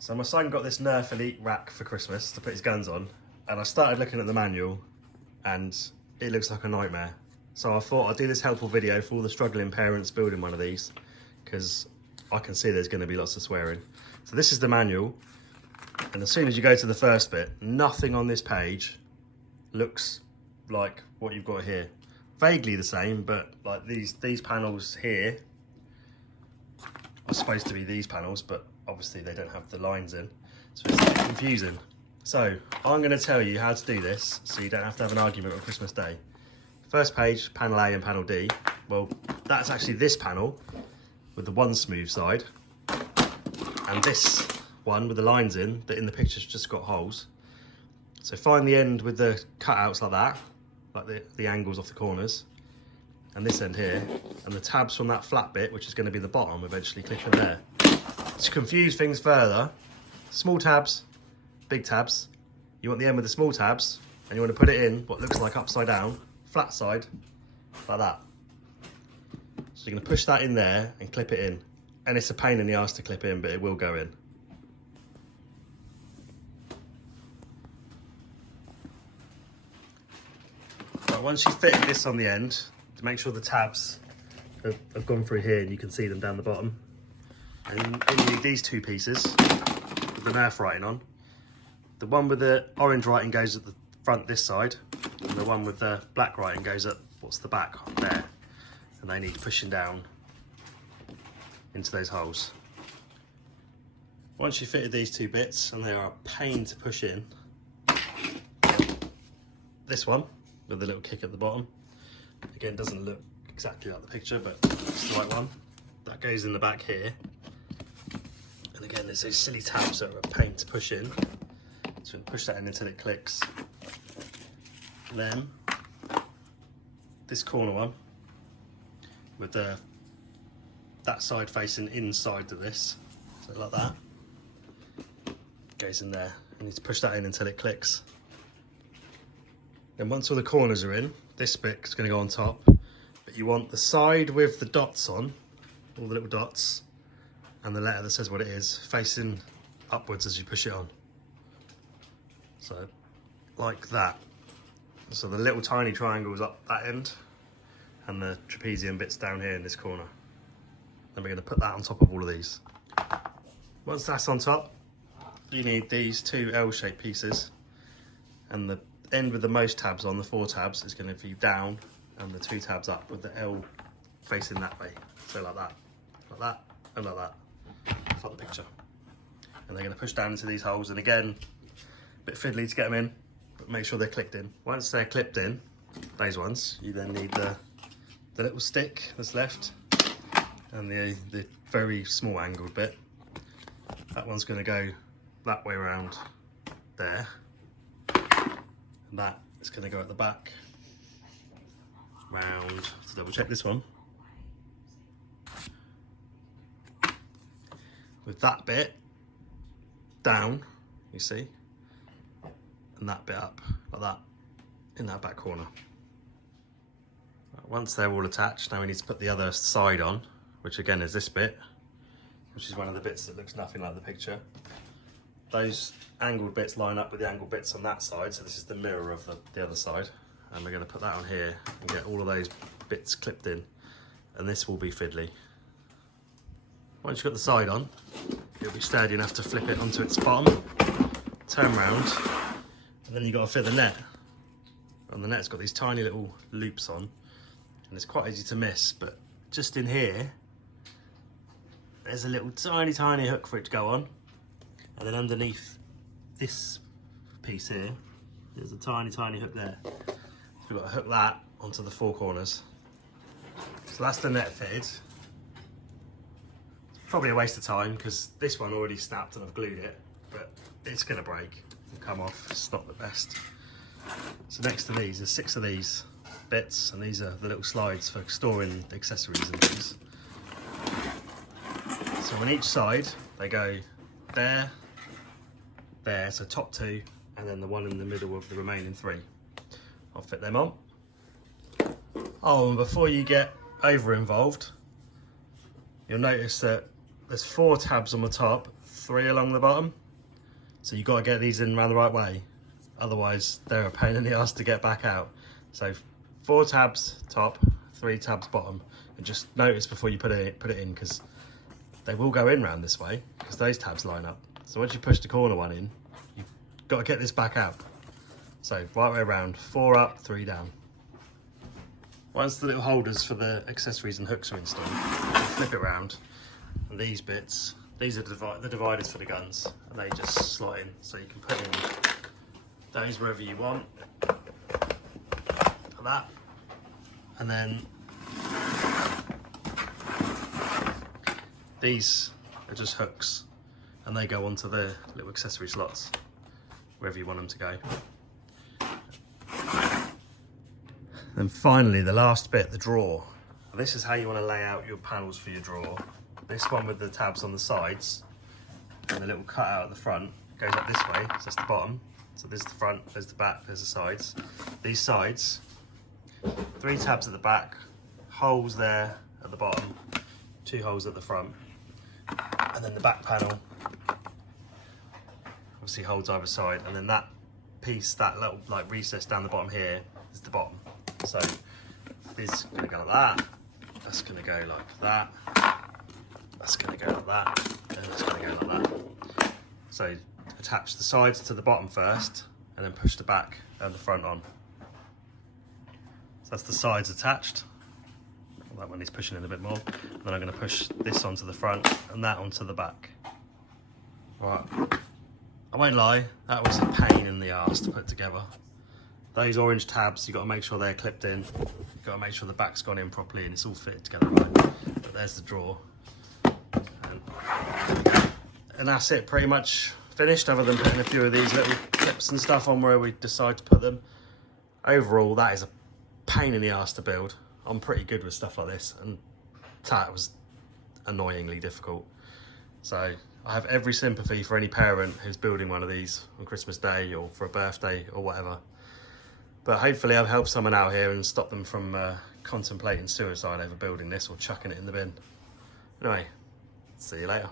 So my son got this Nerf Elite rack for Christmas to put his guns on, and I started looking at the manual and it looks like a nightmare. So I thought I'd do this helpful video for all the struggling parents building one of these, because I can see there's going to be lots of swearing. So this is the manual, and as soon as you go to the first bit, nothing on this page looks like what you've got here. Vaguely the same, but like these panels here are supposed to be these panels, but obviously they don't have the lines in, so it's a bit confusing. So I'm going to tell you how to do this so you don't have to have an argument on Christmas Day. First page, panel A and panel D. Well, that's actually this panel with the one smooth side, and this one with the lines in that in the picture's just got holes. So find the end with the cutouts like that, like the angles off the corners, and this end here, and the tabs from that flat bit, which is going to be the bottom, eventually clip in there. To confuse things further, small tabs, big tabs. You want the end with the small tabs, and you want to put it in what looks like upside down, flat side, like that. So you're going to push that in there and clip it in. And it's a pain in the arse to clip in, but it will go in. Right, once you've fitted this on the end, to make sure the tabs have gone through here and you can see them down the bottom. And you need these two pieces with the Nerf writing on. The one with the orange writing goes at the front this side, and the one with the black writing goes at what's the back there. And they need pushing down into those holes. Once you've fitted these two bits, and they are a pain to push in, this one with the little kick at the bottom, again doesn't look exactly like the picture, but it's the right one. That goes in the back here. And again, there's those silly tabs that are a pain to push in. So we'll push that in until it clicks. Then this corner one with that side facing inside of this, so like that, goes in there. You need to push that in until it clicks. Then once all the corners are in, this bit is going to go on top, but you want the side with the dots on, all the little dots, and the letter that says what it is, facing upwards as you push it on. So, like that. So the little tiny triangles up that end, and the trapezium bits down here in this corner. Then we're going to put that on top of all of these. Once that's on top, you need these two L-shaped pieces, and the end with the most tabs on, the 4 tabs, is going to be down, and the 2 tabs up with the L facing that way. So like that, and like that. That's like the picture. And they're going to push down into these holes, and again, a bit fiddly to get them in, but make sure they're clicked in. Once they're clipped in, those ones, you then need the little stick that's left, and the very small angled bit. That one's going to go that way around there, and that is going to go at the back round. To double check this one, with that bit down, you see, and that bit up like that in that back corner. Once they're all attached, now we need to put the other side on, which again is this bit, which is one of the bits that looks nothing like the picture. Those angled bits line up with the angled bits on that side, so this is the mirror of the other side, and we're going to put that on here and get all of those bits clipped in, and this will be fiddly. Once you've got the side on, it'll be sturdy enough to flip it onto its bottom, turn round, and then you've got to fit the net. And the net's got these tiny little loops on, and it's quite easy to miss, but just in here, there's a little tiny hook for it to go on, and then underneath this piece here, there's a tiny hook there. So we've got to hook that onto the 4 corners. So that's the net fitted. Probably a waste of time because this one already snapped and I've glued it, but it's going to break and come off. It's not the best. So next to these, there's 6 of these bits, and these are the little slides for storing accessories and things. So on each side, they go there, there, so top 2, and then the one in the middle of the remaining 3. I'll fit them on. Oh, and before you get over involved, you'll notice that there's 4 tabs on the top, 3 along the bottom. So you've got to get these in around the right way. Otherwise, they're a pain in the ass to get back out. So 4 tabs top, 3 tabs bottom. And just notice before you put it in, because they will go in round this way, because those tabs line up. So once you push the corner one in, you've got to get this back out. So right way around, 4 up, 3 down. Once the little holders for the accessories and hooks are installed, you flip it around, and these bits, these are the dividers for the guns, and they just slot in, so you can put in those wherever you want, like that, and then these are just hooks, and they go onto the little accessory slots, wherever you want them to go. Then finally, the last bit, the drawer. This is how you want to lay out your panels for your drawer. This one with the tabs on the sides and the little cutout at the front goes up this way, so that's the bottom. So there's the front, there's the back, there's the sides. These sides, 3 tabs at the back, holes there at the bottom, 2 holes at the front. And then the back panel obviously holds either side, and then that piece, that little like recess down the bottom here is the bottom. So this is going to go like that, that's going to go like that, that's going to go like that, and it's going to go like that. So attach the sides to the bottom first, and then push the back and the front on. So that's the sides attached. That one needs pushing in a bit more. Then I'm going to push this onto the front and that onto the back. Right, I won't lie, that was a pain in the arse to put together. Those orange tabs, you've got to make sure they're clipped in. You've got to make sure the back's gone in properly and it's all fitted together right. But there's the drawer. And that's it, pretty much finished, other than putting a few of these little clips and stuff on where we decide to put them. Overall, that is a pain in the arse to build. I'm pretty good with stuff like this, and that was annoyingly difficult. So I have every sympathy for any parent who's building one of these on Christmas Day or for a birthday or whatever. But hopefully I've helped someone out here and stopped them from contemplating suicide over building this or chucking it in the bin. Anyway, see you later.